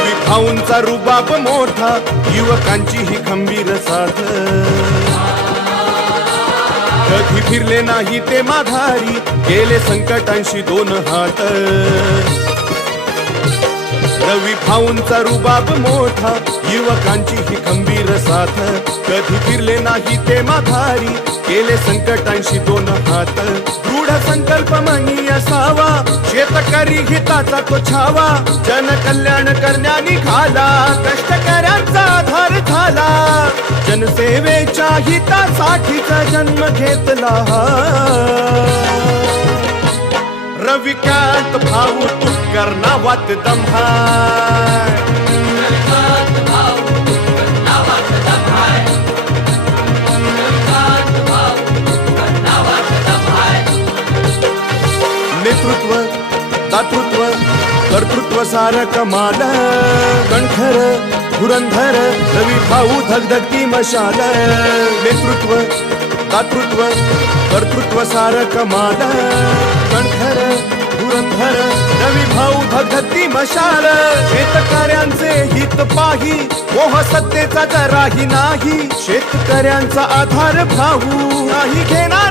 भाऊंचा रुबाब मोठा, युवकांची ही खंबीर साथ. कधी फिरले नाही ते माघारी, गेले संकटांशी दोन हात. रवी भाऊंचा रुबाब मोठा, युवकांची ही खंबीर साथ. कधी फिरले नाही ते माघारी, केले संकटांशी दोन हात. दृढ संकल्प मनी असावा, शेतकरी हिताचा तो छावा. जनकल्याण करण्या निघाला, कष्टकऱ्यांचा आधार झाला. जनसेवेच्या हितासाठीचा जन्म घेतला रविकांत भाऊ तुपकर नावात दम हाय. नेतृत्व, दातृत्व, कर्तृत्व सार कमाल. कणखर धुरंधर रवी भाऊ धगधगती मशाल. नेतृत्व, दातृत्व, कर्तृत्व सार कमाल. कणखर धुरंधर रवी भाऊ धगधगती मशाल. शेतकऱ्यांचे हित पाही, मोह सत्तेचा जराही नाही. शेतकऱ्यांचा आधार भाऊ नाही घेणार